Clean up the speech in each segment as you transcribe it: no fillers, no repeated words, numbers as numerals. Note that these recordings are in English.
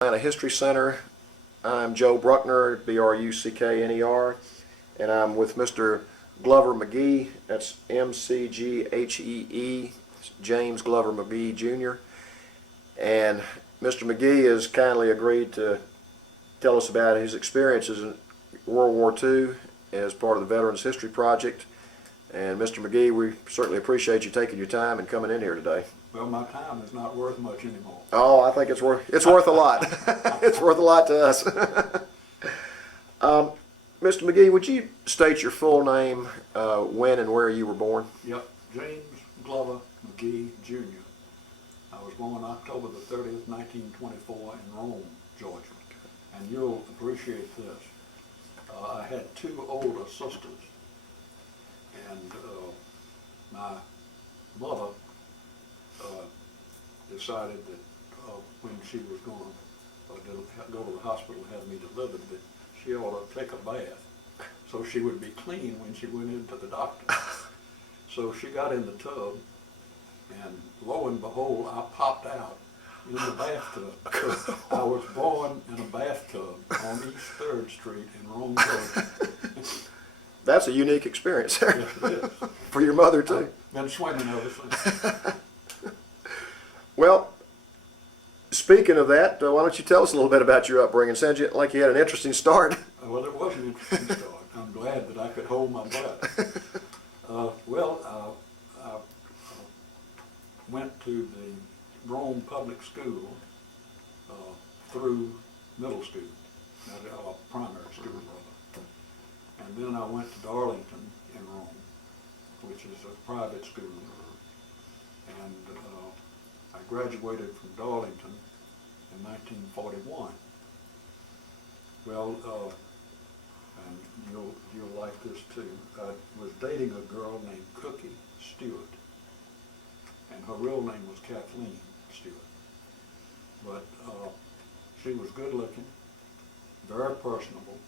Atlanta History Center. I'm Joe Bruckner, B-R-U-C-K-N-E-R, and I'm with Mr. Glover McGhee. That's M-C-G-H-E-E, James Glover McGhee Jr. And Mr. McGhee has kindly agreed to tell us about his experiences in World War II as part of the Veterans History Project. And Mr. McGhee, we certainly appreciate you taking your time and coming in here today. Well, my time is not worth much anymore. Oh, I think it's worth a lot. It's worth a lot to us. Mr. McGhee, would you state your full name, when and where you were born? Yep, James Glover McGhee Jr. I was born October the 30th, 1924 in Rome, Georgia. And you'll appreciate this. I had two older sisters, and my mother decided that when she was going to go to the hospital and have me delivered, that she ought to take a bath so she would be clean when she went into the doctor. So she got in the tub, and lo and behold, I popped out in the bathtub. So I was born in a bathtub on East 3rd Street in Rome, Georgia. That's a unique experience. Yes, it is. For your mother, too. I've been swimming ever since. Well, speaking of that, why don't you tell us a little bit about your upbringing? Sounds like you had an interesting start. Well, it was an interesting start. I'm glad that I could hold my breath. I went to the Rome public school through middle school, primary school rather. And then I went to Darlington in Rome, which is a private school. And I graduated from Darlington in 1941. Well, and you'll like this too. I was dating a girl named Cookie Stewart, and her real name was Kathleen Stewart. But she was good looking, very personable,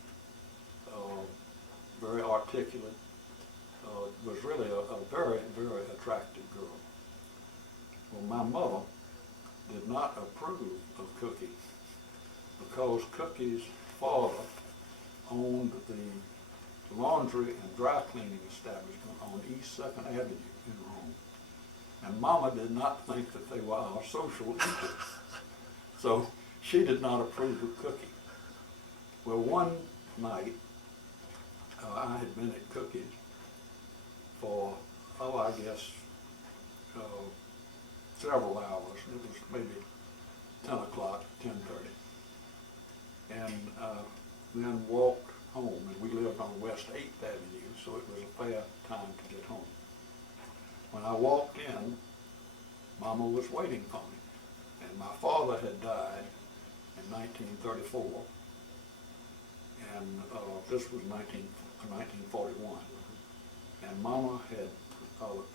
very articulate, was really a very, very attractive girl. Well, my mother did not approve of Cookie because Cookie's father owned the laundry and dry cleaning establishment on East 2nd Avenue in Rome. And Mama did not think that they were our social equals. So she did not approve of Cookie. Well, one night, I had been at Cookie's for, I guess, several hours. It was maybe 10 o'clock, 10:30. And then walked home, and we lived on West 8th Avenue, so it was a fair time to get home. When I walked in, Mama was waiting for me, and my father had died in 1934, and this was 1941, and Mama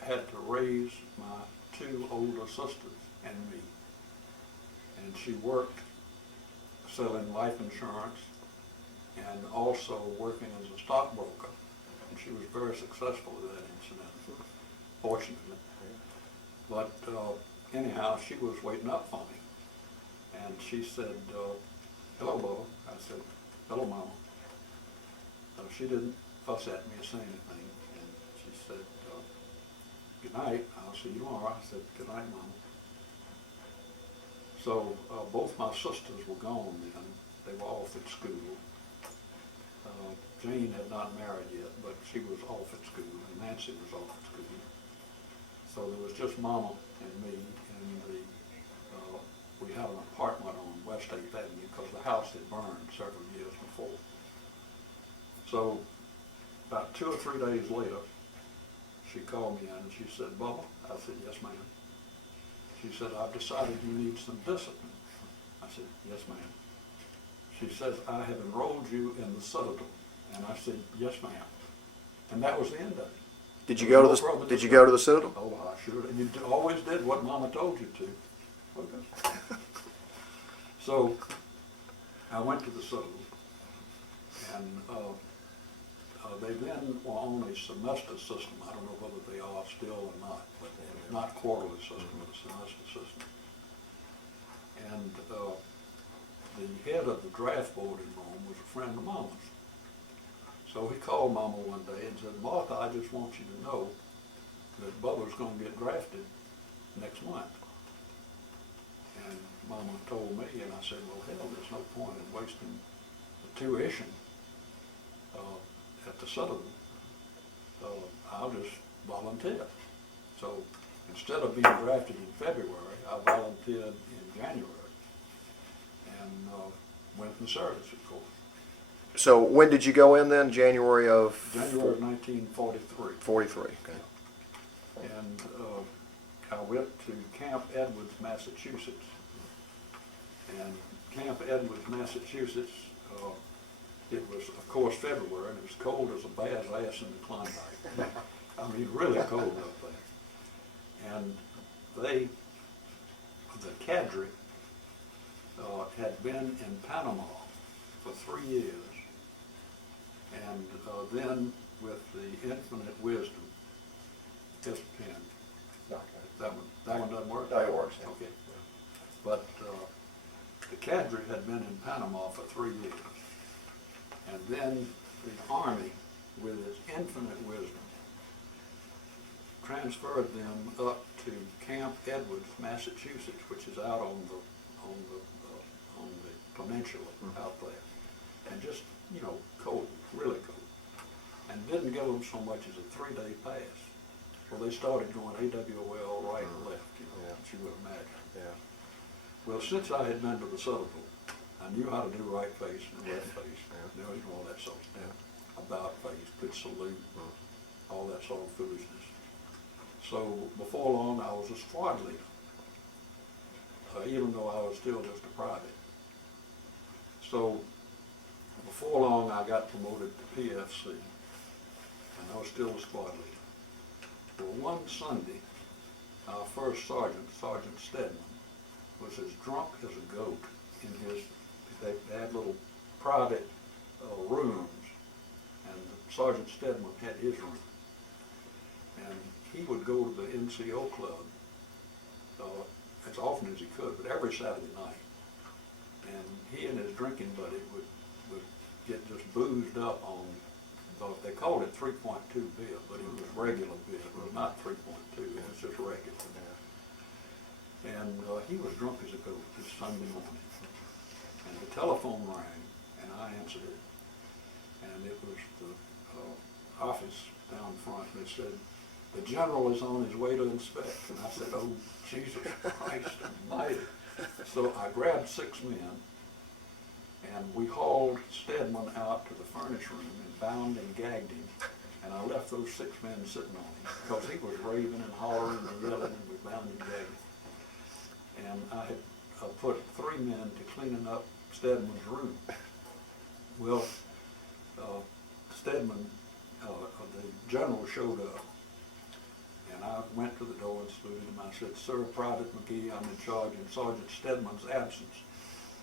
had to raise my two older sisters and me, and she worked selling life insurance and also working as a stockbroker, and she was very successful with that, incidentally, fortunately. But anyhow, she was waiting up for me, and she said, "Hello, Bubba." I said, "Hello, Mama." She didn't fuss at me or say anything, and she said, "Good night, I'll see you tomorrow." I said, "Good night, Mama." So both my sisters were gone then. They were off at school. Jane had not married yet, but she was off at school, and Nancy was off at school. So there was just Mama and me, and we had an apartment on West 8th Avenue because the house had burned several years before. So about 2 or 3 days later, she called me in and she said, "Bubba?" I said, "Yes, ma'am." She said, "I've decided you need some discipline." I said, "Yes, ma'am." She says, "I have enrolled you in the Citadel." And I said, "Yes, ma'am." And that was the end of it. Did you go to the Citadel? Oh, I sure. You always did what Mama told you to. Okay. So I went to the Citadel, and they then were on a semester system. I don't know whether they are still or not, but not quarterly system, but a semester system. And the head of the draft board in Rome was a friend of Mama's. So he called Mama one day and said, Martha, I just want you to know that Bubba's going to get drafted next month. And Mama told me, and I said, well, hell, there's no point in wasting the tuition at the Southern. I'll just volunteer. So instead of being drafted in February, I volunteered in January and went in the service, of course. So when did you go in then? January of? January of 1943. 43, okay. And I went to Camp Edwards, Massachusetts. And Camp Edwards, Massachusetts, it was, of course, February, and it was cold as a bear's ass in the Klondike. I mean, really cold up there. And the cadre had been in Panama for 3 years. And then, with the infinite wisdom, this pen, that one doesn't work? No, it works. Yeah. Okay. But the cadre had been in Panama for 3 years. And then the Army, with its infinite wisdom, transferred them up to Camp Edwards, Massachusetts, which is out on the peninsula out there, and just, you know, cold, really cold, and didn't give them so much as a 3-day pass. Well, they started going AWOL right and left, you know, as you would imagine. Yeah. Well, since I had been to the Southern Bowl, I knew how to do right face and left face, you know, all that sort of stuff, about face, good salute, all that sort of foolishness. So before long, I was a squad leader, even though I was still just a private. So before long, I got promoted to PFC, and I was still a squad leader. Well, one Sunday, our first sergeant, Sergeant Stedman, was as drunk as a goat in his, they had little private rooms, and Sergeant Stedman had his room. And he would go to the NCO club as often as he could, but every Saturday night. And he and his drinking buddy would get just boozed up on, they called it 3.2 beer, but it was regular beer. It was not 3.2, it was just regular. And he was drunk as a goat this Sunday morning. And the telephone rang, and I answered it. And it was the office down front, and it said, the general is on his way to inspect. And I said, oh, Jesus Christ almighty. So I grabbed 6 men, and we hauled Stedman out to the furnace room and bound and gagged him. And I left those 6 men sitting on him because he was raving and hollering and yelling, and we bound and gagged him. And I had put 3 men to cleaning up Stedman's room. Well, Stedman, the general showed up, and I went to the door and saluted him. I said, Sir, Private McGhee, I'm in charge in Sergeant Stedman's absence.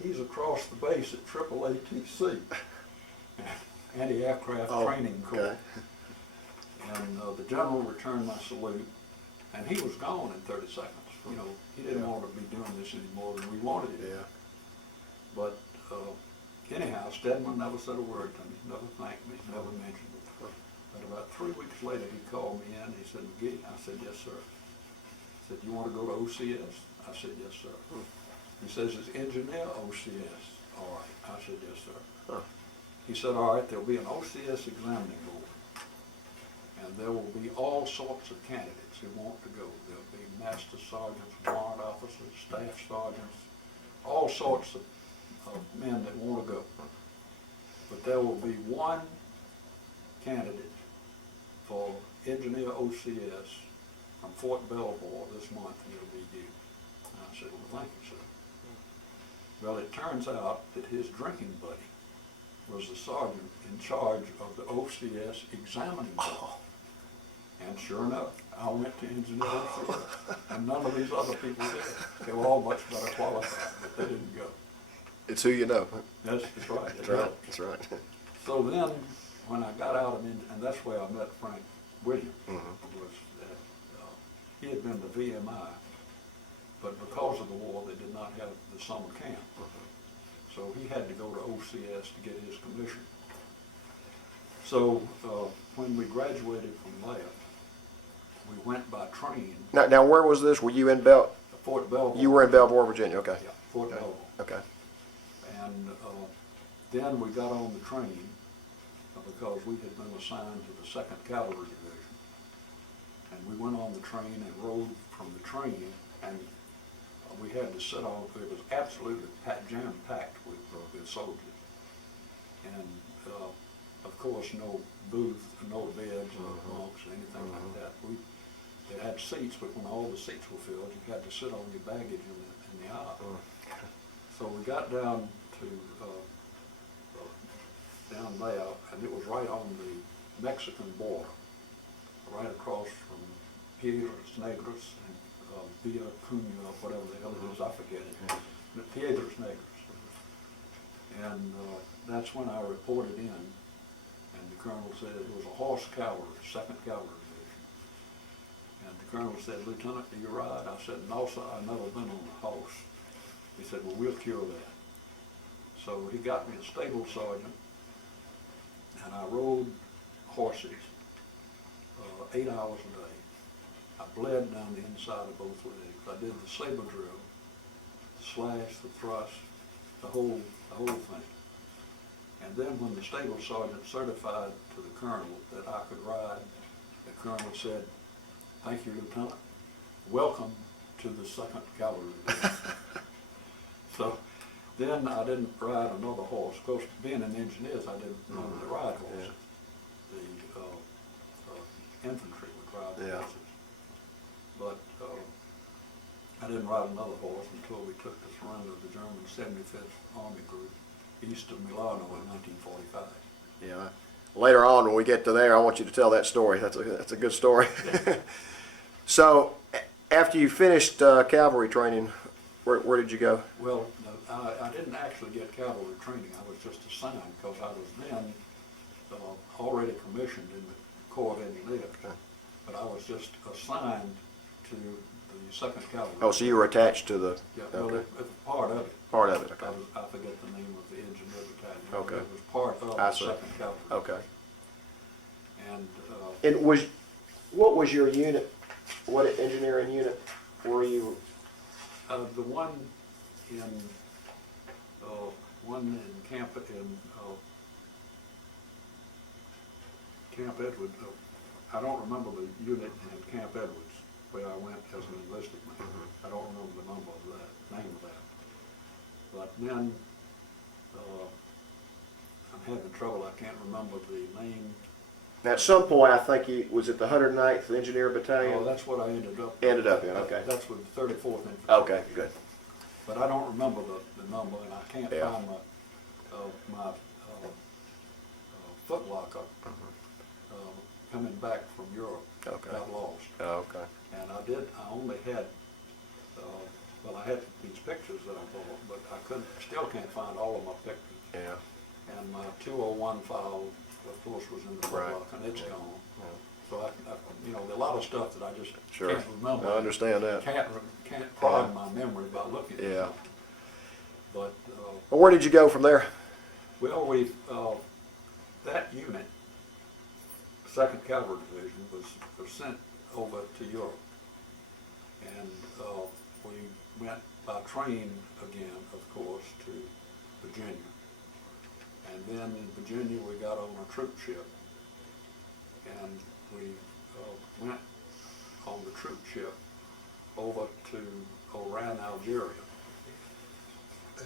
He's across the base at AAATC, Anti-Aircraft Training Corps. Okay. And the general returned my salute, and he was gone in 30 seconds. You know, he didn't want to be doing this any more than we wanted him. Yeah. But anyhow, Stedman never said a word to me, never thanked me, never mentioned it. But about 3 weeks later, he called me in. He said, McGhee? I said, yes, sir. He said, you want to go to OCS? I said, yes, sir. He says, it's engineer OCS. All right. I said, yes, sir. He said, all right, there'll be an OCS examining board. And there will be all sorts of candidates who want to go. There'll be master sergeants, warrant officers, staff sergeants, all sorts of men that want to go. But there will be one candidate for engineer OCS from Fort Belvoir this month, and it'll be you. And I said, well, thank you, sir. Well, it turns out that his drinking buddy was the sergeant in charge of the OCS examining board. And sure enough, I went to engineer OCS, and none of these other people did. They were all much better qualified, but they didn't go. It's who you know. That's right. That's right. That's right. So then, when I got out of, and that's where I met Frank Williams, was that he had been to VMI, but because of the war, they did not have the summer camp. So he had to go to OCS to get his commission. So when we graduated from there, we went by train. Now where was this? Were you in Fort Belvoir. You were in Belvoir, Virginia, okay. Yeah, Fort Okay. Belvoir. Okay. And then we got on the train because we had been assigned to the 2nd Cavalry Division. And we went on the train and rode from the train, and we had to sit on, it was absolutely jam-packed with soldiers. And of course, no booth, no beds or bunks or anything like that. They had seats, but when all the seats were filled, you had to sit on your baggage in the aisle. So we got down to down there, and it was right on the Mexican border, right across from Piedras Negras and Villa Cunha, whatever the hell it is, I forget it. But Piedras Negras. And that's when I reported in, and the colonel said it was a horse cavalry, 2nd Cavalry Division. And the colonel said, "Lieutenant, do you ride?" I said, "No, sir, I've never been on a horse." He said, "Well, we'll cure that." So he got me a stable sergeant, and I rode horses 8 hours a day. I bled down the inside of both legs. I did the saber drill, the slash, the thrust, the whole thing. And then when the stable sergeant certified to the colonel that I could ride, the colonel said, "Thank you, Lieutenant. Welcome to the 2nd Cavalry." So then I didn't ride another horse. Of course, being an engineer, I didn't normally ride horses. The infantry would ride horses. But I didn't ride another horse until we took the surrender of the German 75th Army Group east of Milano in 1945. Yeah. Later on, when we get to there, I want you to tell that story. That's a good story. So, after you finished cavalry training, where did you go? Well, I didn't actually get cavalry training. I was just assigned because I was then already commissioned in the Corps of Engineers. Okay. But I was just assigned to the 2nd Cavalry. Oh, so you were attached to the... Yeah, well, okay. it was part of it. Part of it, okay. I forget the name of the engineer battalion. Okay. It was part of I the see. 2nd Cavalry. Okay. And What was your unit? What engineering unit were you? the one in Camp Edward. I don't remember the unit in Camp Edwards where I went as an enlisted man. I don't remember the number of that, name of that. But then I'm having trouble. I can't remember the name. At some point, I think he was at the 109th Engineer Battalion. Oh, that's what I ended up. Ended up in, okay. That's with the 34th Infantry. Okay, good. But I don't remember the number, and I can't find my foot locker coming back from Europe. Okay. Got lost. Oh, okay. And I only had, well, I had these pictures that I bought, but I still can't find all of my pictures. Yeah. And my 201 file, of course, was in the foot Right. locker, and it's Yeah. gone. Yeah. So there are a lot of stuff that I just Sure. can't remember. I understand that. Can't prod my memory by looking at Yeah. something. But, Well, where did you go from there? well, that unit, 2nd Cavalry Division, was sent over to Europe. And we went by train again, of course, to Virginia. And then in Virginia, we got on a troop ship. And we went on the troop ship over to Oran, Algeria.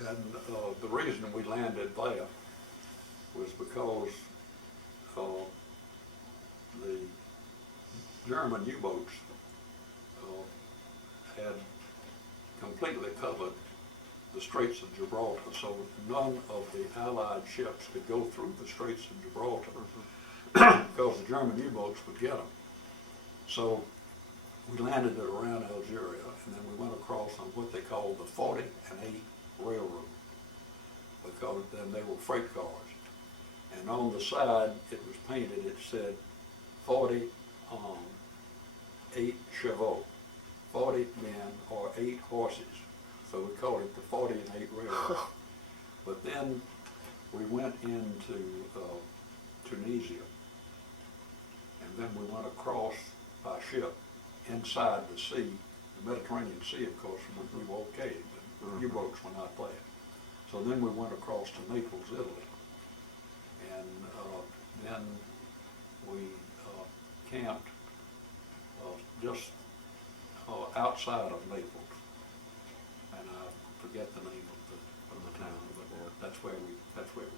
And the reason we landed there was because the German U-boats had completely covered the Straits of Gibraltar, so none of the Allied ships could go through the Straits of Gibraltar because the German U-boats would get them. So we landed at Oran, Algeria, and then we went across on what they called the 40 and 8 Railroad, because then they were freight cars. And on the side, it was painted, it said 40 8 chevaux, 40 men or 8 horses. So we called it the 40 and 8 Railroad. But then we went into Tunisia, and then we went across by ship inside the sea, the Mediterranean Sea, of course. We were okay, the U-boats were not there. So then we went across to Naples, Italy, and then we camped just outside of Naples, and I forget the name of the town, but that's where we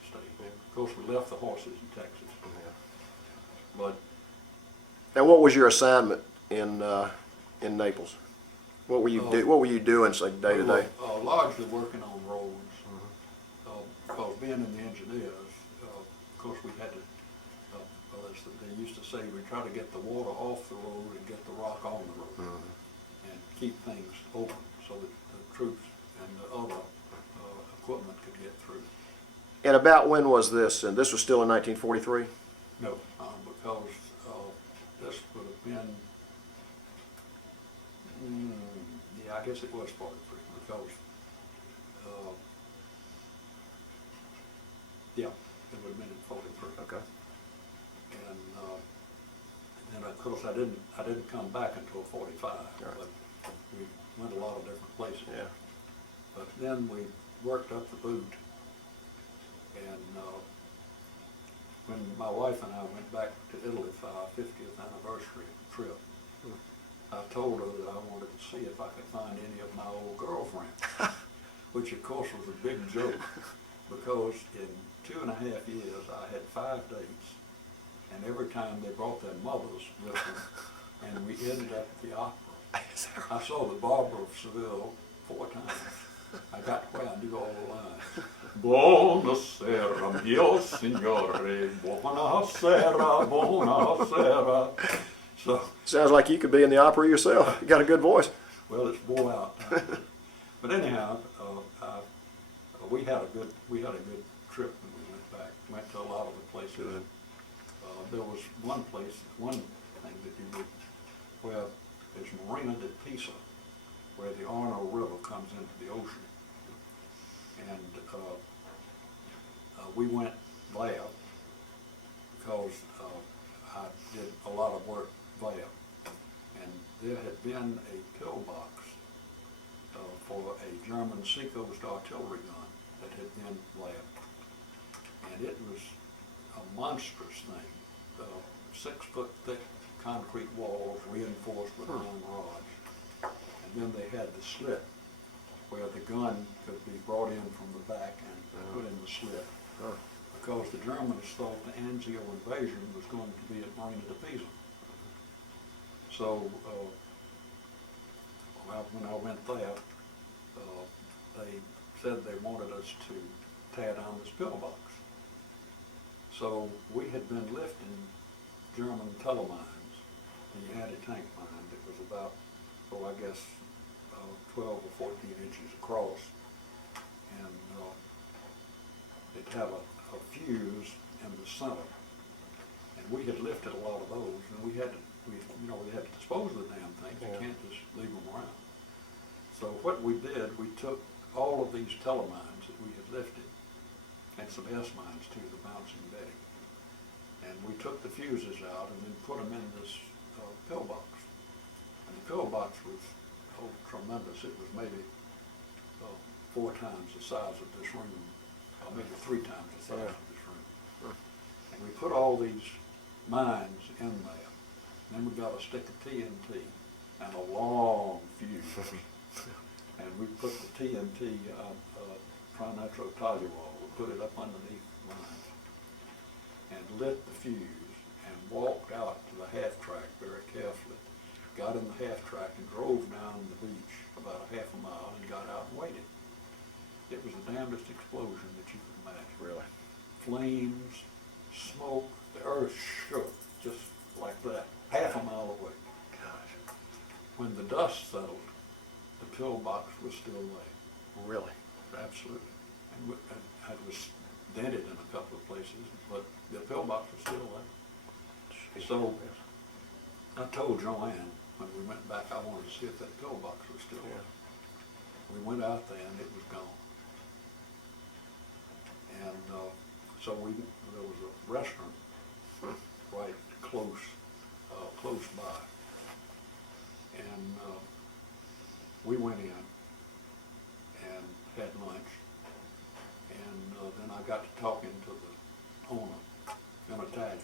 stayed. Of course, we left the horses in Texas. But Now, what was your assignment in Naples? What were you doing, say, day to day? we were largely working on roads. Because being in the engineers, of course, we had to. As they used to say, we try to get the water off the road and get the rock on the road, and keep things open so that the troops and the other equipment could get through. And about when was this? And this was still in 1943? No, because this would have been, yeah, I guess it was 43, because, yeah, it would have been in 43. Okay. And of course, I didn't come back until 45, Right. but we went a lot of different places. Yeah. But then we worked up the boot, and when my wife and I went back to Italy for our 50th anniversary trip, I told her that I wanted to see if I could find any of my old girlfriends, which of course was a big joke, because in 2.5 years I had 5 dates, and every time they brought their mothers with them, and we ended up at the opera. I saw the Barber of Seville 4 times. I got where I knew all the lines. Buonasera, mio signore, buonasera, buonasera. So, Sounds like you could be in the opera yourself. You got a good voice. well, it's wore out. But anyhow, we had a good trip when we went back. Went to a lot of the places. Good. There was one thing that you would, where there's Marina de Pisa, where the Arno River comes into the ocean. And we went there because I did a lot of work there. And there had been a pillbox for a German Seacoast artillery gun that had been there. And it was a monstrous thing. 6-foot thick concrete walls reinforced with iron rods. And then they had the slit where the gun could be brought in from the back and put in the slit. Because the Germans thought the Anzio invasion was going to be at Marina de Pisa. So when I went there, they said they wanted us to tear down this pillbox. So we had been lifting German telemines, the anti-tank mine that was about, I guess, 12 or 14 inches across, and it'd have a fuse in the center. And we had lifted a lot of those, and we had to dispose of the damn things. You can't just leave them around. So what we did, we took all of these telemines that we had lifted, and some S-mines too, the bouncing Betty. And we took the fuses out and then put them in this pillbox. And the pillbox was tremendous. It was maybe 4 times the size of this room, or maybe 3 times the size of this room. And we put all these mines in there. And then we got a stick of TNT and a long fuse. And we put the TNT trinitrotoluol, we put it up underneath the mines, and lit the fuse, and walked out to the half-track very carefully, got in the half-track and drove down the beach about a half a mile and got out and waited. It was the damnedest explosion that you could imagine. Really? Flames, smoke, the earth shook just like that, half a mile away. Gosh. When the dust settled, the pillbox was still there. Really? Absolutely. And it was dented in a couple of places, but the pillbox was still there. So I told Joanne when we went back, I wanted to see if that pillbox was still there. We went out there and it was gone. so there was a restaurant right close by. And we went in and had lunch. And then I got to talking to the owner, an Italian.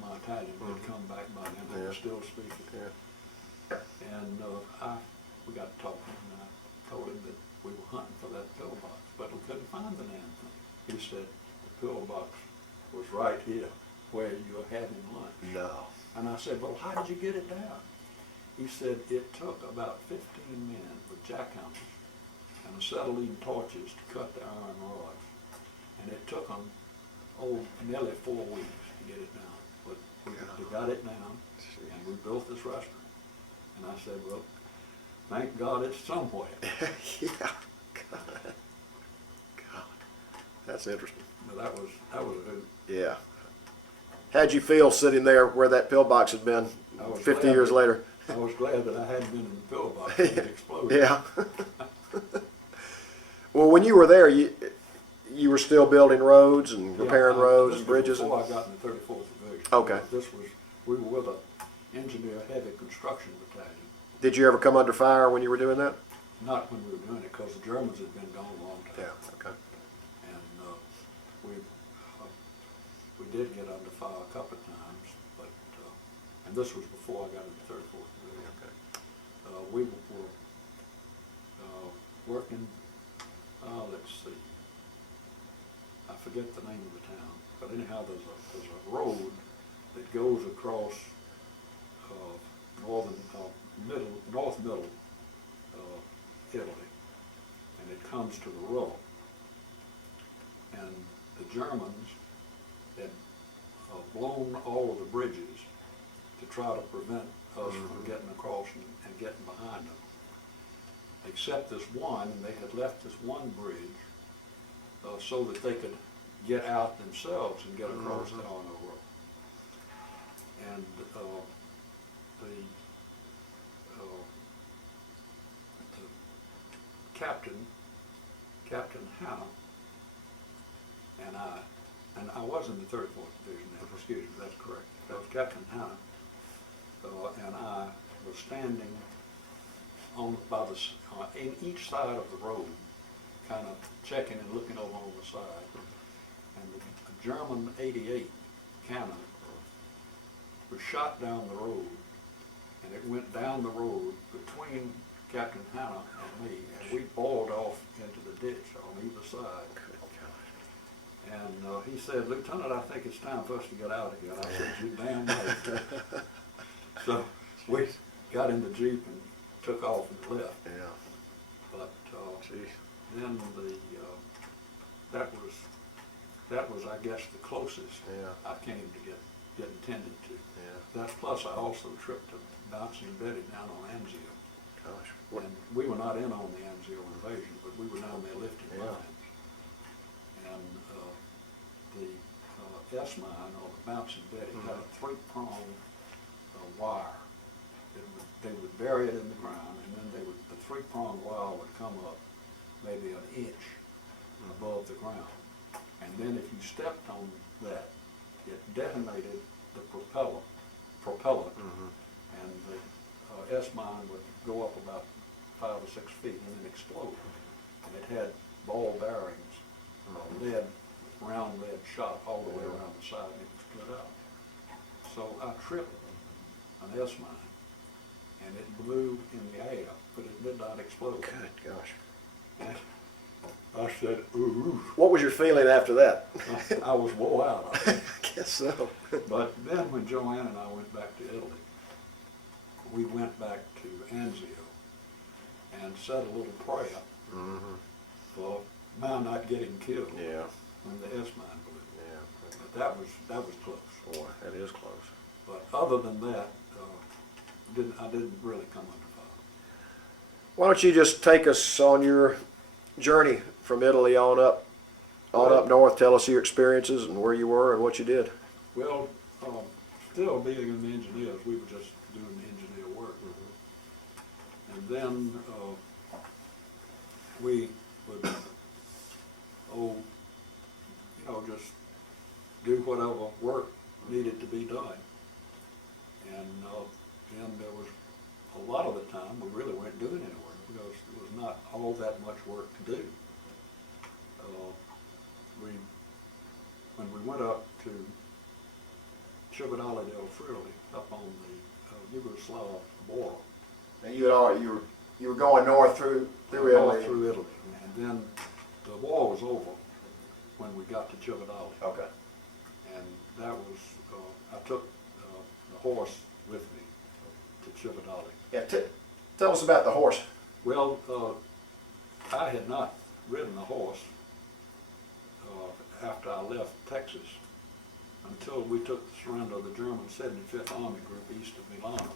My Italian had come back by then, I was still speaking. Yeah. And we got to talking, and I told him that we were hunting for that pillbox, but we couldn't find the damn thing. He said the pillbox was right here where you were having lunch. No. And I said, well, how did you get it down? He said it took about 15 men with jackhammers and acetylene torches to cut the iron rods. And it took them, nearly 4 weeks to get it down. But we got it down, and we built this restaurant. And I said, well, thank God it's somewhere. Yeah. God. That's interesting. But that was a hoot. Yeah. How'd you feel sitting there where that pillbox had been 50 years later? I was glad that I hadn't been in the pillbox when it exploded. Yeah. Well, when you were there, you were still building roads and repairing roads and bridges? Before I got in the 34th Division. Okay. We were with an engineer heavy construction battalion. Did you ever come under fire when you were doing that? Not when we were doing it, because the Germans had been gone a long time. Yeah, okay. And we did get under fire a couple of times, but and this was before I got into the 34th Division. Okay. We were working. Let's see. I forget the name of the town, but anyhow, there's a road that goes across north middle Italy, and it comes to the Ruhr. And the Germans had blown all of the bridges to try to prevent us from getting across and getting behind them. Except this one, and they had left this one bridge so that they could get out themselves and get across the Arno Road. And the Captain Hannah, and I was in the 34th Division then, excuse me, that's correct. That was Captain Hannah, and I was standing in each side of the road, kind of checking and looking over on the side. And the German 88 cannon was shot down the road, and it went down the road between Captain Hannah and me, and we boiled off into the ditch on either side. And he said, Lieutenant, I think it's time for us to get out of here. And I said, you damn right. So we got in the Jeep and took off and left. Yeah. But then that was I guess the closest I came to getting tended to. Yeah. That plus I also tripped to Bouncing Betty down on Anzio. Gosh. And we were not in on the Anzio invasion, but we were down there lifting mines. And the S-mine, or the Bouncing Betty, had a 3-prong wire. They would bury it in the ground, and then the 3-prong wire would come up maybe an inch above the ground. And then if you stepped on that, it detonated the propellant, and the S-mine would go up about 5 or 6 feet and then explode. And it had ball bearings, round lead shot all the way around the side, and it was split out. So I tripped an S-mine, and it blew in the air, but it did not explode. Good gosh. And I said, ooh. What was your feeling after that? I was wore out. I guess so. But then when Joanne and I went back to Italy, we went back to Anzio and said a little prayer for my not getting killed when the S-mine blew. Yeah. But that was close. Boy, that is close. But other than that, I didn't really come under fire. Why don't you just take us on your journey from Italy on up north? Tell us your experiences and where you were and what you did. Well, still being in the engineers, we were just doing the engineer work. And then we would, do whatever work needed to be done. And then there was a lot of the time we really weren't doing any work because there was not all that much work to do. When we went up to Cividale del Friuli, up on the Yugoslav border. And you were going north through Italy. North through Italy, and then the war was over when we got to Cividale. Okay. And that was, I took the horse with me to Cividale. Yeah. Tell us about the horse. Well, I had not ridden a horse after I left Texas until we took the surrender of the German 75th Army Group east of Milano.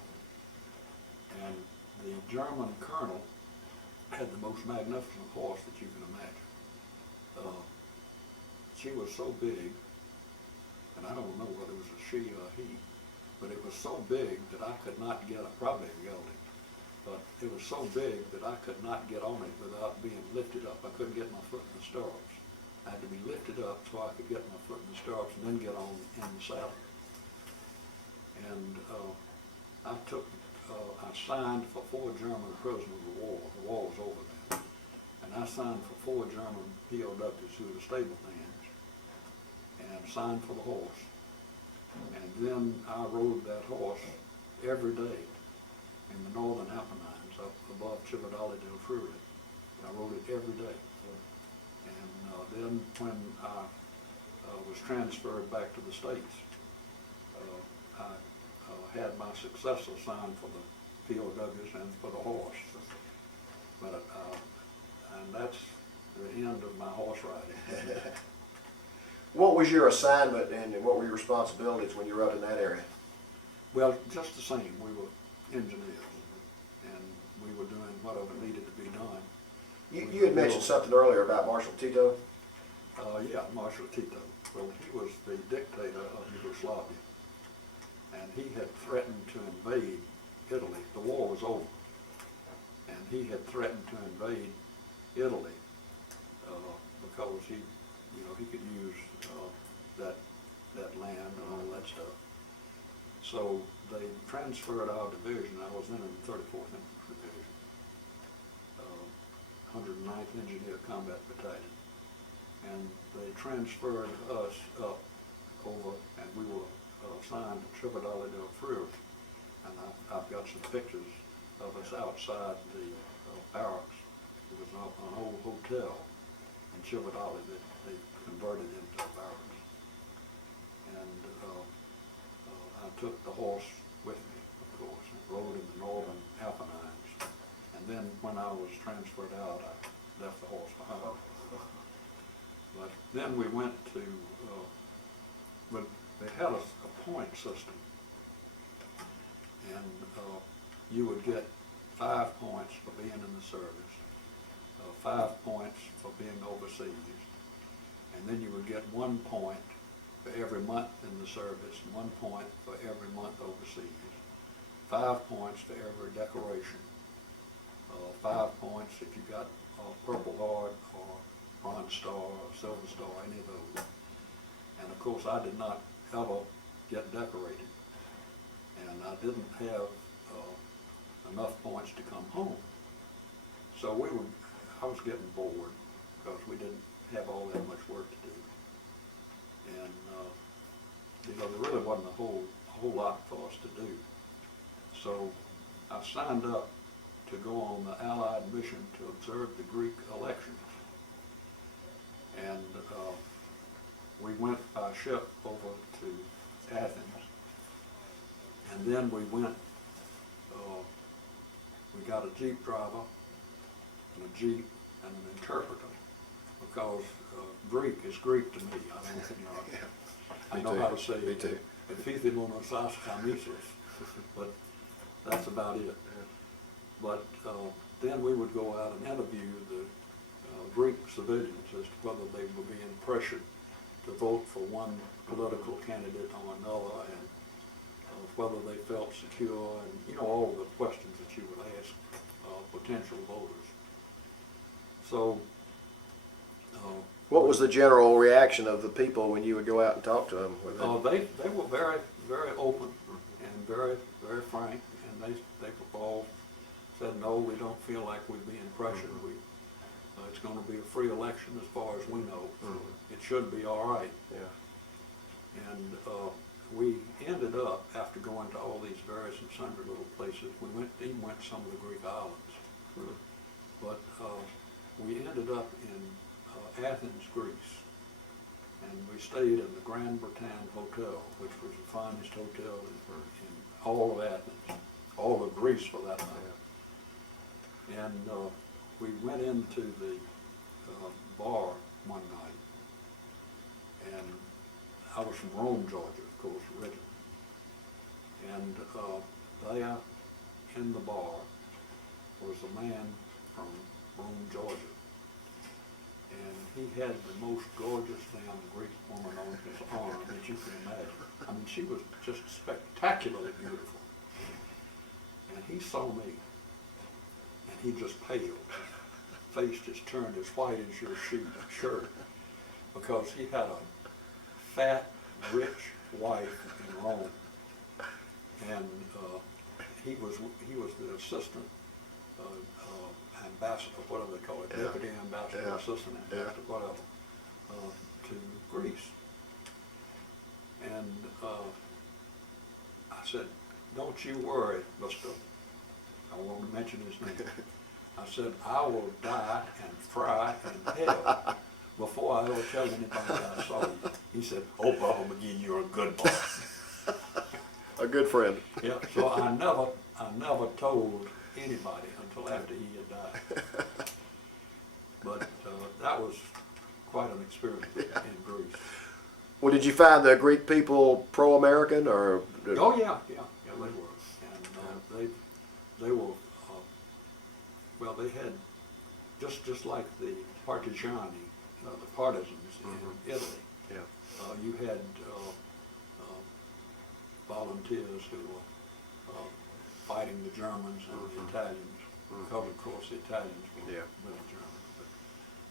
And the German colonel had the most magnificent horse that you can imagine. She was so big, and I don't know whether it was a she or a he, but it was so big that I could not get, probably a gelding, but it was so big that I could not get on it without being lifted up. I couldn't get my foot in the stirrups. I had to be lifted up so I could get my foot in the stirrups and then get on in the saddle. And I signed for 4 German prisoners of war. The war was over then. And I signed for 4 German POWs who were the stable hands, and signed for the horse. And then I rode that horse every day in the northern Apennines up above Cividale del Friuli. I rode it every day. And then when I was transferred back to the States, I had my successor sign for the POWs and for the horse. But, and that's the end of my horse riding. What was your assignment and what were your responsibilities when you were up in that area? Well, just the same. We were engineers, and we were doing whatever needed to be done. You had mentioned something earlier about Marshal Tito. Yeah, Marshal Tito. Well, he was the dictator of Yugoslavia, and he had threatened to invade Italy. The war was over, and he had threatened to invade Italy because he could use that land and all that stuff. So they transferred our division. I was then in the 34th Infantry Division, 109th Engineer Combat Battalion, and they transferred us up over, and we were assigned to Cividale del Friuli, and I've got some pictures of us outside the barracks. It was an old hotel in Cividale that they converted into a barracks. And I took the horse with me, of course, and rode in the northern Apennines. And then when I was transferred out, I left the horse behind. But then we went to, but they had a point system. And you would get 5 points for being in the service, 5 points for being overseas, and then you would get 1 point for every month in the service, 1 point for every month overseas, 5 points for every decoration, 5 points if you got a Purple Heart or Bronze Star or Silver Star, any of those. And of course I did not ever get decorated, and I didn't have enough points to come home. So I was getting bored because we didn't have all that much work to do. And there really wasn't a whole lot for us to do. So I signed up to go on the Allied mission to observe the Greek elections. And we went by ship over to Athens, and then we went, we got a Jeep driver and a Jeep and an interpreter, because Greek is Greek to me. I don't, I know how to say Me too. Epithimonos Askamisos, but that's about it. But then we would go out and interview the Greek civilians as to whether they were being pressured to vote for one political candidate or another, and whether they felt secure, and all the questions that you would ask potential voters. So What was the general reaction of the people when you would go out and talk to them? They were very, very open and very, very frank, and they all said, no, we don't feel like we're being pressured. It's going to be a free election as far as we know. So it should be all right. Yeah. And we ended up, after going to all these various and sundry little places, we even went to some of the Greek islands. But we ended up in Athens, Greece, and we stayed in the Grand Bretagne Hotel, which was the finest hotel in all of Athens, all of Greece for that matter. And we went into the bar one night, and I was from Rome, Georgia, of course, originally. And there in the bar was a man from Rome, Georgia. And he had the most gorgeous damn Greek woman on his arm that you can imagine. I mean, she was just spectacularly beautiful. And he saw me, and he just paled. His face just turned as white as your shirt, because he had a fat, rich wife in Rome, and he was the assistant ambassador, whatever they call it, deputy ambassador, assistant ambassador, whatever, to Greece. And I said, don't you worry, Mr. I won't mention his name. I said, I will die and fry in hell before I ever tell anybody I saw you. He said, oh, Bubba McGhee, you're a good boy. A good friend. Yeah, so I never told anybody until after he had died. But that was quite an experience in Greece. Well, did you find the Greek people pro-American, or? Oh yeah, they were, and they were. Well, they had just like the partigiani, the partisans in Italy. Yeah. You had volunteers who were fighting the Germans and the Italians, because of course the Italians were with the Germans, but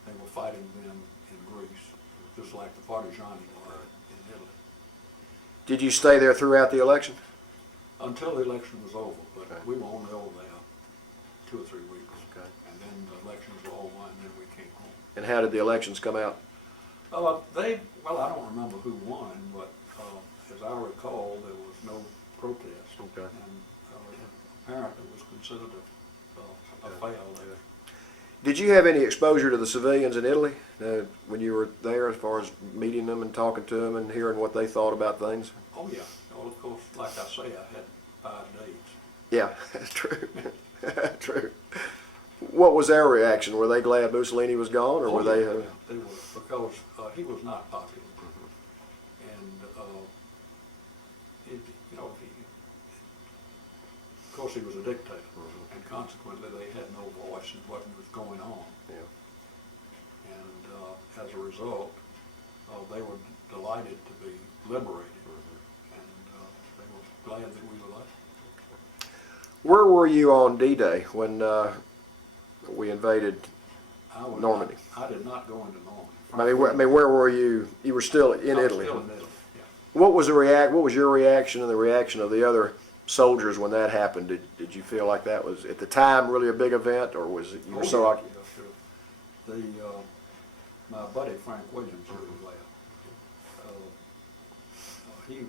they were fighting them in Greece, just like the partigiani were in Italy. Did you stay there throughout the election? Until the election was over, but we were only over there 2 or 3 weeks. Okay. And then the elections were over, and then we came home. And how did the elections come out? Well, I don't remember who won, but as I recall, there was no protest. Okay. And apparently it was considered a failed election. Did you have any exposure to the civilians in Italy when you were there, as far as meeting them and talking to them and hearing what they thought about things? Oh yeah. Well, of course, like I say, I had 5 days. Yeah, that's true. True. What was their reaction? Were they glad Mussolini was gone, or were they? They were, because he was not popular, and of course he was a dictator, and consequently they had no voice in what was going on. Yeah. And as a result, they were delighted to be liberated, and they were glad that we were left. Where were you on D-Day when we invaded Normandy? I did not go into Normandy. I mean, where were you? You were still in Italy. Still in Italy, yeah. What was What was your reaction and the reaction of the other soldiers when that happened? Did you feel like that was at the time really a big event, or was it you were so occupied? Yeah, sure. My buddy Frank Williams, who was there,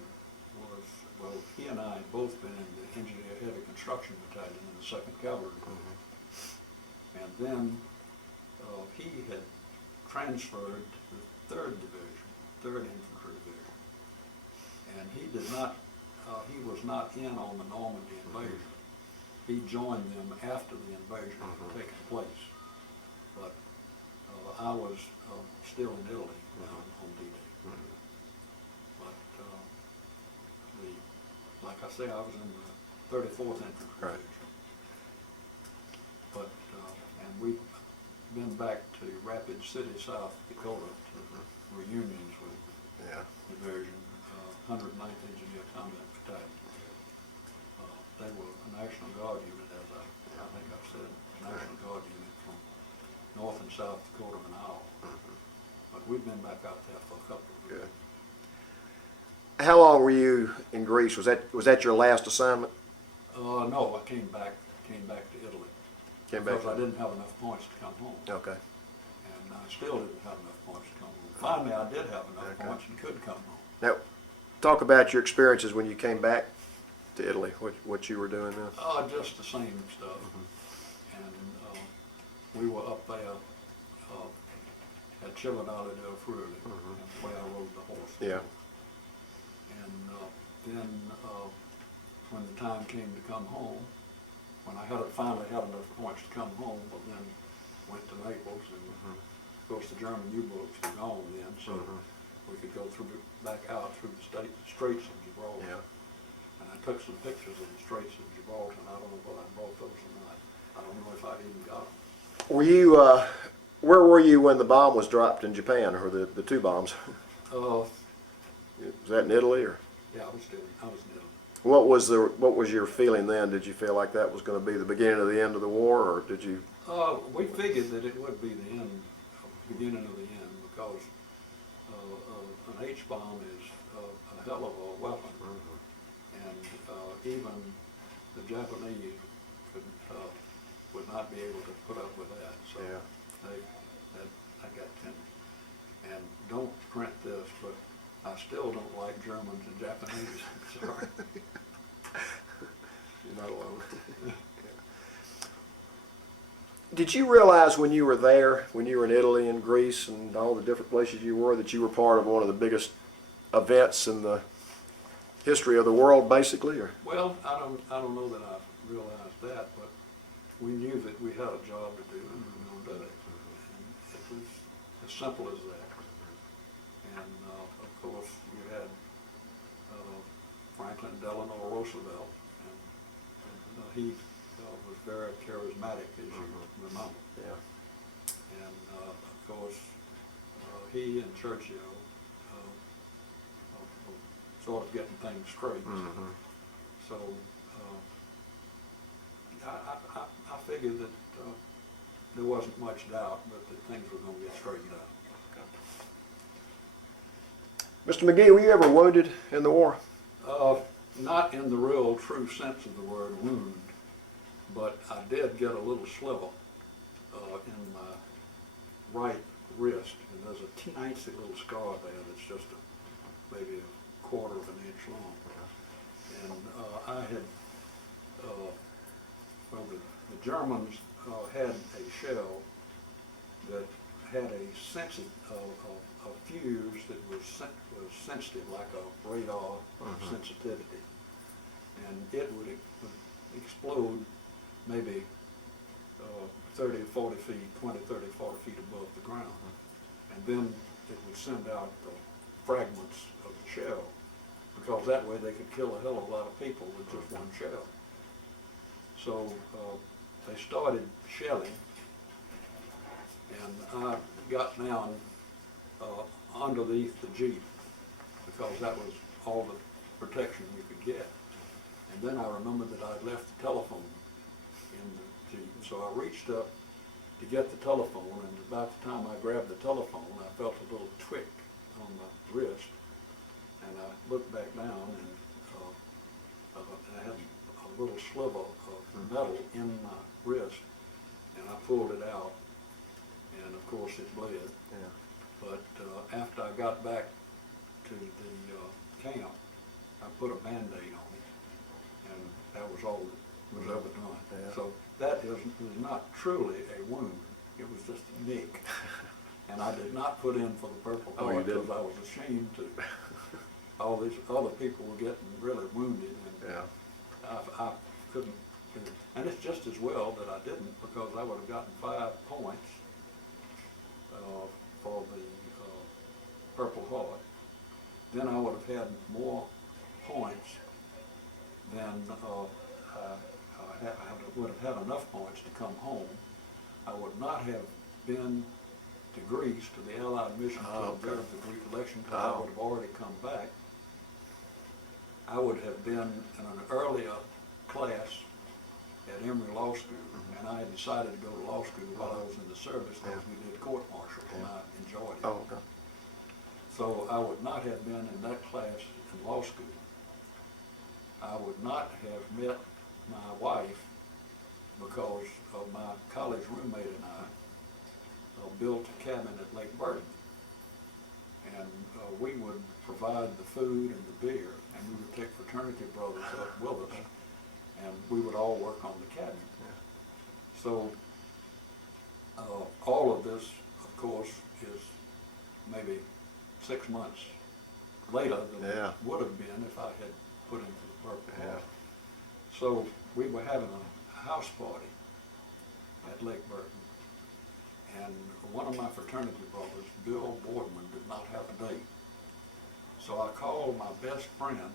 he and I had both been in the Engineer Heavy Construction Battalion in the 2nd Cavalry. And then he had transferred to the 3rd Division, 3rd Infantry Division. And he was not in on the Normandy invasion. He joined them after the invasion had taken place. But I was still in Italy on D-Day. But like I say, I was in the 34th Infantry Division. But and we've been back to Rapid City, South Dakota, to reunions with the division, 109th Engineer Combat Battalion. They were a National Guard unit, as I think I've said, National Guard unit from North and South Dakota and all. But we've been back out there for a couple of years. Good. How long were you in Greece? Was that your last assignment? No, I came back to Italy. Came back. Because I didn't have enough points to come home. Okay. And I still didn't have enough points to come home. Finally, I did have enough points and could come home. Now, talk about your experiences when you came back to Italy. What you were doing then? Just the same stuff. And we were up there at Cividale del Friuli, that's where I rode the horse. Yeah. And then when the time came to come home, when I finally had enough points to come home, but then went to Naples, and of course the German U-boats were gone then, so we could go back out through the Straits of Gibraltar. Yeah. And I took some pictures of the Straits of Gibraltar, and I don't know whether I brought those or not. I don't know if I even got them. Were you, where were you when the bomb was dropped in Japan, or the two bombs? Was that in Italy, or? Yeah, I was in Italy. What was your feeling then? Did you feel like that was going to be the beginning of the end of the war, or did you? We figured that it would be the beginning of the end, because an H-bomb is a hell of a weapon, and even the Japanese would not be able to put up with that. So I got timid. And don't print this, but I still don't like Germans and Japanese. Sorry. You're not alone. Did you realize when you were there, when you were in Italy and Greece and all the different places you were, that you were part of one of the biggest events in the history of the world, basically? Or? Well, I don't know that I realized that, but we knew that we had a job to do, and we were going to do it. And it was as simple as that. And of course, you had Franklin Delano Roosevelt, and he was very charismatic, as you remember. Yeah. And of course, he and Churchill were sort of getting things straight. So I figured that there wasn't much doubt, but that things were going to get straightened out. Mr. McGhee, were you ever wounded in the war? Not in the real true sense of the word wound, but I did get a little sliver in my right wrist, and there's a tiny little scar there that's just maybe a quarter of an inch long. And I had, well, the Germans had a shell that had a fuse that was sensitive, like a radar sensitivity, and it would explode maybe 30 or 40 feet, 20, 30, 40 feet above the ground, and then it would send out fragments of the shell, because that way they could kill a hell of a lot of people with just one shell. So they started shelling, and I got down underneath the Jeep, because that was all the protection you could get. And then I remembered that I'd left the telephone in the Jeep, so I reached up to get the telephone, and about the time I grabbed the telephone, I felt a little twitch on my wrist, and I looked back down, and I had a little sliver of metal in my wrist, and I pulled it out, and of course it bled. Yeah. But after I got back to the camp, I put a Band-Aid on it, and that was all that was ever done. Yeah. So that is not truly a wound. It was just a nick. And I did not put in for the Purple Heart because I was ashamed to. All these other people were getting really wounded, and I couldn't. And it's just as well that I didn't, because I would have gotten 5 points for the Purple Heart. Then I would have had more points than I would have had enough points to come home. I would not have been to Greece, to the Allied mission to observe the Greek election, because I would have already come back. I would have been in an earlier class at Emory Law School, and I had decided to go to law school while I was in the service, because we did court martial, and I enjoyed it. So I would not have been in that class in law school. I would not have met my wife because of my college roommate and I built a cabin at Lake Burton. And we would provide the food and the beer, and we would take fraternity brothers up with us, and we would all work on the cabin. Yeah. So all of this, of course, is maybe 6 months later than it would have been if I had put into the work. Yeah. So we were having a house party at Lake Burton, and one of my fraternity brothers, Bill Boardman, did not have a date. So I called my best friend,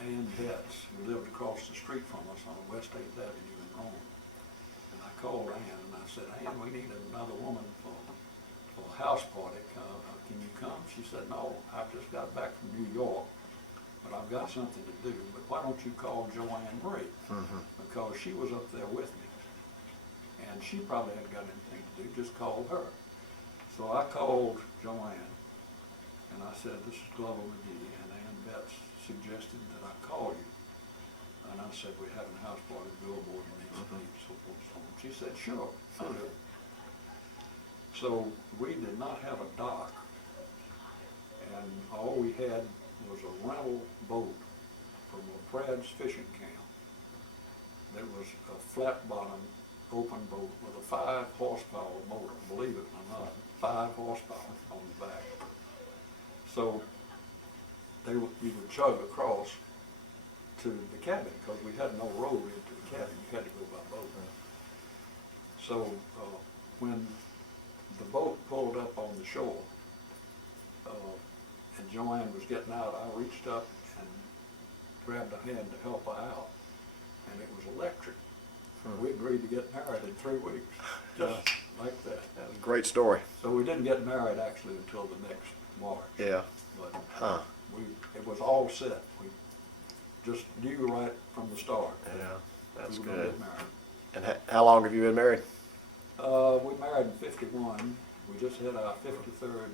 Ann Betts, who lived across the street from us on West 8th Avenue in Rome. And I called Ann and I said, Ann, we need another woman for a house party. Can you come? She said, no, I've just got back from New York, but I've got something to do. But why don't you call Joanne Ray? Because she was up there with me. And she probably hadn't got anything to do, just call her. So I called Joanne, and I said, this is Glover McGhee, and Ann Betts suggested that I call you. And I said, we're having a house party, billboard, and needs to meet, so forth, so on. She said, sure, I'll do it. So we did not have a dock, and all we had was a rental boat from a Pratt's fishing camp. There was a flat bottom open boat with a 5 horsepower motor, believe it or not, 5 horsepower on the back. So you would chug across to the cabin because we had no road into the cabin. You had to go by boat. So when the boat pulled up on the shore and Joanne was getting out, I reached up and grabbed her hand to help her out, and it was electric. We agreed to get married in 3 weeks, just like that. That was a great story. So we didn't get married actually until the next March. Yeah. But it was all set. We just knew right from the start. Yeah, that's we were good. Get married. And how long have you been married? We married in '51. We just had our 53rd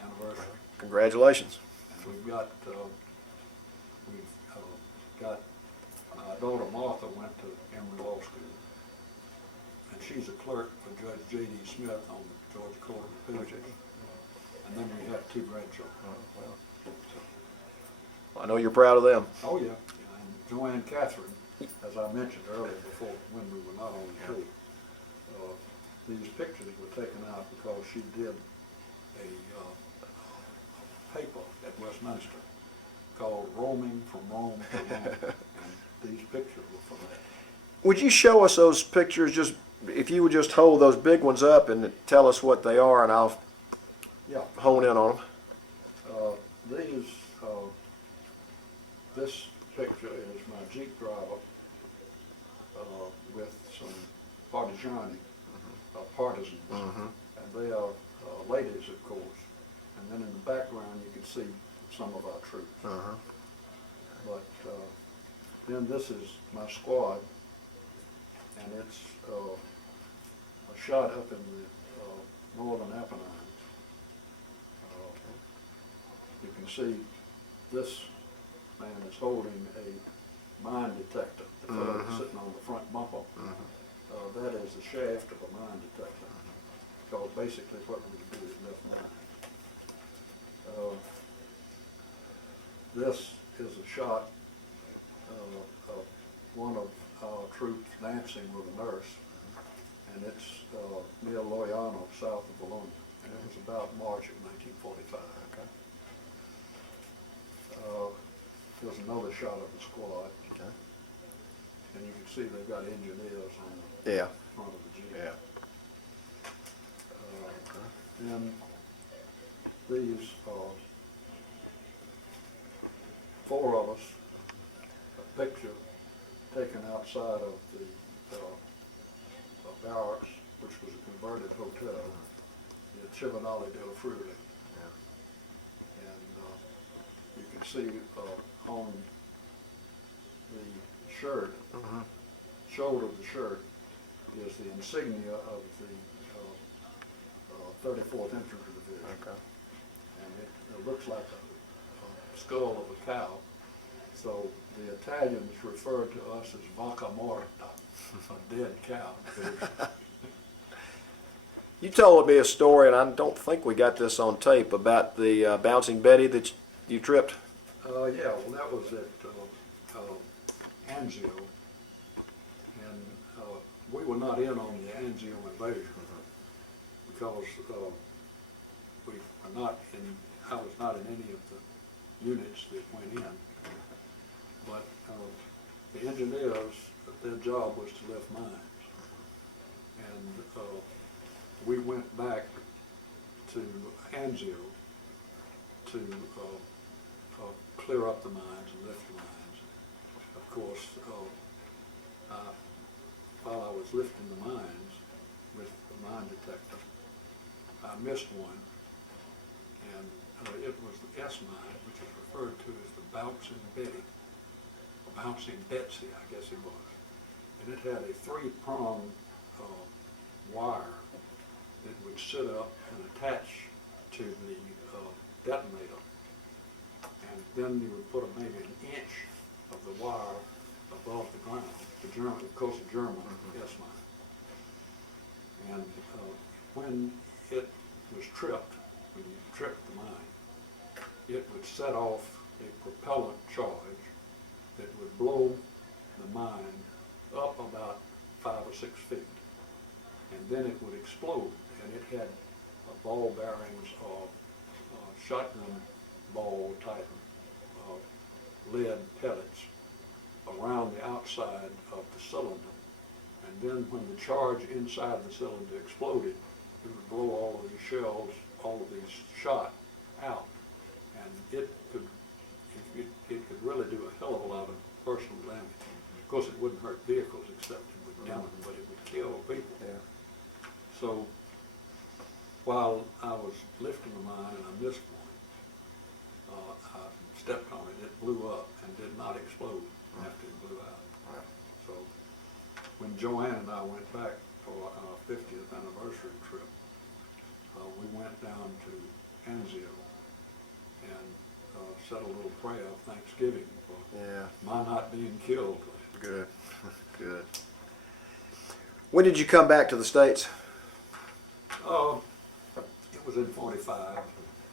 anniversary. Congratulations. And we've got my daughter Martha went to Emory Law School, and she's a clerk for Judge J.D. Smith on the Georgia Court of Appeals. And then we have 2 grandchildren. Well, I know you're proud of them. Oh yeah, and Joanne Catherine, as I mentioned earlier before, when we were not on the tape, these pictures were taken out because she did a paper at Westminster called Roaming from Rome to Rome, and these pictures were from that. Would you show us those pictures? Just if you would just hold those big ones up and tell us what they are, and I'll hone in on them. This picture is my Jeep driver with some partisans, and they are ladies, of course. And then in the background, you can see some of our troops. But then this is my squad, and it's a shot up in the northern Apennines. You can see this man is holding a mine detector. The fellow sitting on the front bumper. That is the shaft of a mine detector. So basically what we do is lift mines. This is a shot of one of our troops dancing with a nurse, and it's near Loyano, south of Bologna, and it was about March of 1945. There's another shot of the squad, and you can see they've got engineers on the front of the Jeep. And these 4 of us, a picture taken outside of the barracks, which was a converted hotel, the Civinale della Friuli. And you can see on the shirt, shoulder of the shirt, is the insignia of the 34th Infantry Division. looks like a skull of a cow. So the Italians referred to us as vacca morta, a dead cow. You told me a story, and I don't think we got this on tape, about the bouncing Betty that you tripped. Yeah, well, that was at Anzio, and we were not in on the Anzio invasion because we were not in. I was not in any of the units that went in, but the engineers, their job was to lift mines, and we went back to Anzio to clear up the mines and lift the mines. Of course, while I was lifting the mines with the mine detector, I missed one, and it was the S mine, which is referred to as the Bouncing Betty, or Bouncing Betsy, I guess it was. And it had a three-pronged wire that would sit up and attach to the detonator. And then you would put maybe an inch of the wire above the ground, the German, of course, the German S mine. And when it was tripped, when you tripped the mine, it would set off a propellant charge that would blow the mine up about 5 or 6 feet. And then it would explode, and it had ball bearings of shotgun ball type lead pellets around the outside of the cylinder. And then when the charge inside the cylinder exploded, it would blow all of these shells, all of these shot out. And it could really do a hell of a lot of personal damage. Of course, it wouldn't hurt vehicles except it would damage them, but it would kill people. Yeah. So while I was lifting the mine and I missed one, I stepped on it. It blew up and did not explode after it blew out. Wow. So when Joanne and I went back for our 50th anniversary trip, we went down to Anzio and said a little prayer of thanksgiving for my not being killed. Good, good. When did you come back to the States? It was in 45,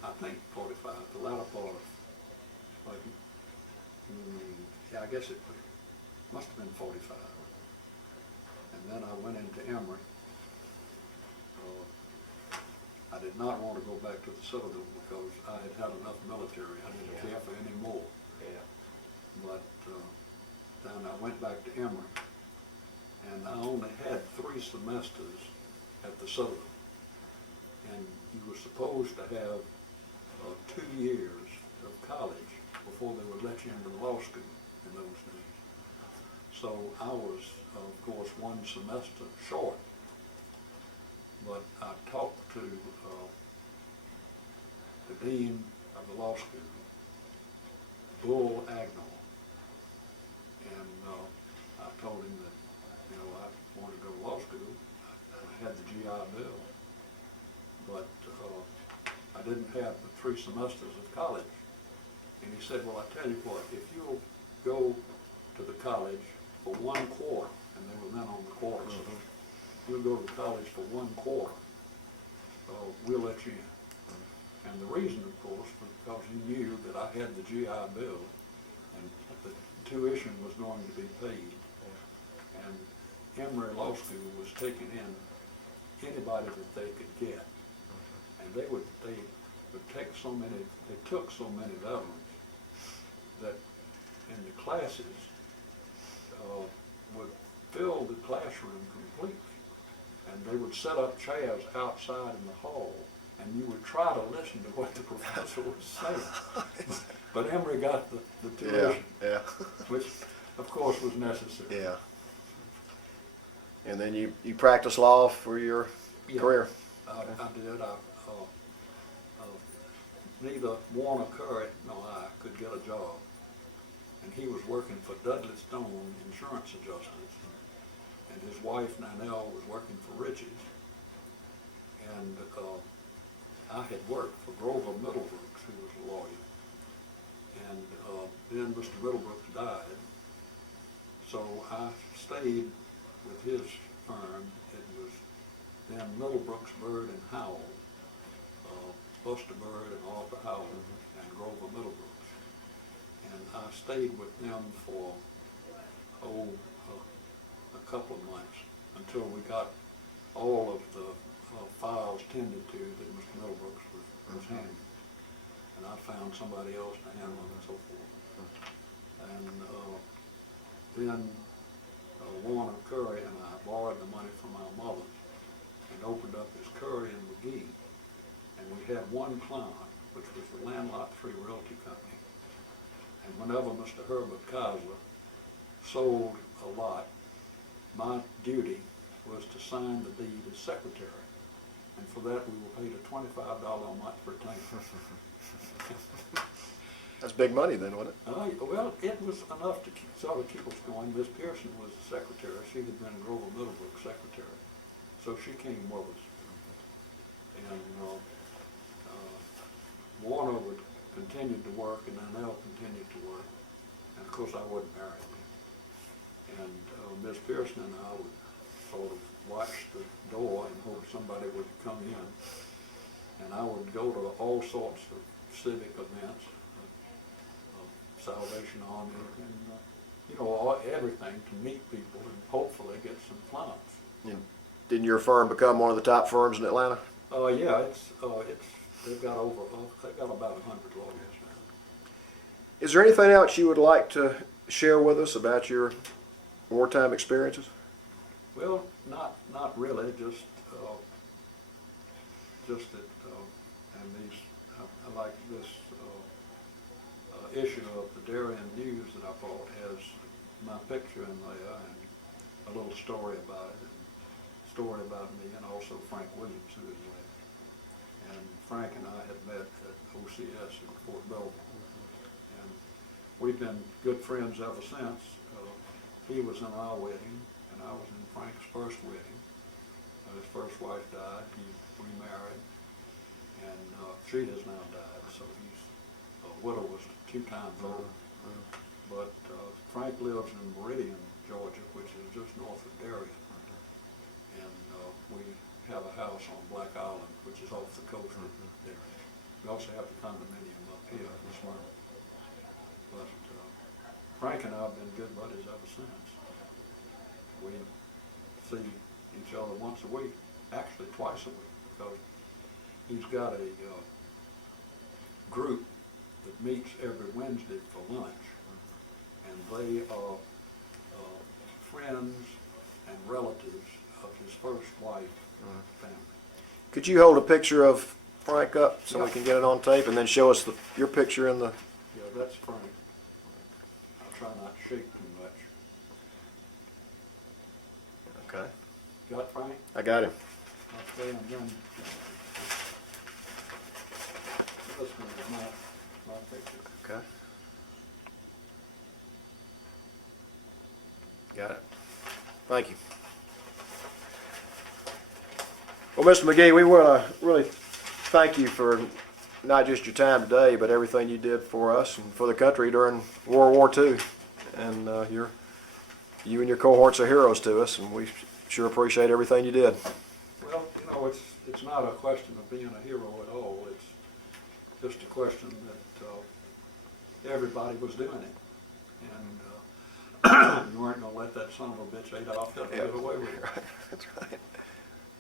I think 45, the latter part of, like, yeah, I guess it must have been 45. And then I went into Emory. I did not want to go back to the Citadel because I had had enough military. I didn't care for any more. Yeah. But then I went back to Emory, and I only had 3 semesters at the Citadel. And you were supposed to have 2 years of college before they would let you into the law school in those days. So I was, of course, 1 semester short. But I talked to the dean of the law school, Bull Agnall, and I told him that, you know, I wanted to go to law school. I had the GI Bill, but I didn't have the 3 semesters of college. And he said, well, I tell you what, if you'll go to the college for 1 quarter, and they were then on the quarter system, you'll go to college for 1 quarter, we'll let you in. And the reason, of course, was because he knew that I had the GI Bill, and the tuition was going to be paid. And Emory Law School was taking in anybody that they could get. And they took so many veterans that in the classes would fill the classroom completely. And they would set up chairs outside in the hall, and you would try to listen to what the professor was saying. But Emory got the tuition, which of course was necessary. Yeah. And then you practiced law for your career? I did. Neither Warner Curry nor I could get a job. And he was working for Dudley Stone Insurance Adjusters. And his wife, Nanelle, was working for Ritchie's. And I had worked for Grover Middlebrooks, who was a And then Mr. Middlebrooks died, so I stayed with his firm. It was then Middlebrooks, Bird and Howell, Buster Bird and Arthur Howell, and Grover Middlebrooks. And I stayed with them for, a couple of months until we got all of the files tended to that Mr. Middlebrooks was handling. And I found somebody else to handle them and so forth. And then Warner Curry and I borrowed the money from our mothers and opened up this Curry and McGhee. And we had one client, which was the Landlot 3 Realty Company. And whenever Mr. Herbert Kaiser sold a lot, my duty was to sign the deed as secretary. And for that, we were paid a $25 a month retainer. That's big money then, wasn't it? Well, it was enough to sort of keep us going. Miss Pearson was the secretary. She had been Grover Middlebrooks' secretary. So she came with us. And Warner would continue to work, and then Elle continued to work. And of course, I wasn't married. And Miss Pearson and I would sort of watch the door and hope somebody would come in. And I would go to all sorts of civic events, Salvation Army, and everything to meet people and hopefully get some clients. And didn't your firm become one of the top firms in Atlanta? Yeah, they've got about 100 lawyers now. Is there anything else you would like to share with us about your wartime experiences? Well, not really. Just that, and these. I like this issue of the Darien News that I bought has my picture in there and a little story about it, and a story about me, and also Frank Williams, who is there. And Frank and I had met at OCS in Fort Belvoir, and we've been good friends ever since. He was in our wedding, and I was in Frank's first wedding. His first wife died. He remarried, and she has now died, so he's a widowers 2 times over. But Frank lives in Meridian, Georgia, which is just north of Darien. And we have a house on Black Island, which is off the coast of Darien. We also have the condominium up here in Smyrna. But Frank and I have been good buddies ever since. We see each other once a week, actually twice a week, because he's got a group that meets every Wednesday for lunch, and they are friends and relatives of his first wife family. Could you hold a picture of Frank up so we can get it on tape, and then show us your picture in the... Yeah, that's Frank. I'll try not to shake too much. Okay. Got Frank? I got him. Okay, and then this one is my picture. Okay. Got it. Thank you. Well, Mr. McGhee, we want to really thank you for not just your time today, but everything you did for us and for the country during World War II. And you and your cohorts are heroes to us, and we sure appreciate everything you did. Well, it's not a question of being a hero at all. It's just a question that everybody was doing it. And you weren't going to let that son of a bitch Adolf get away with it. That's right.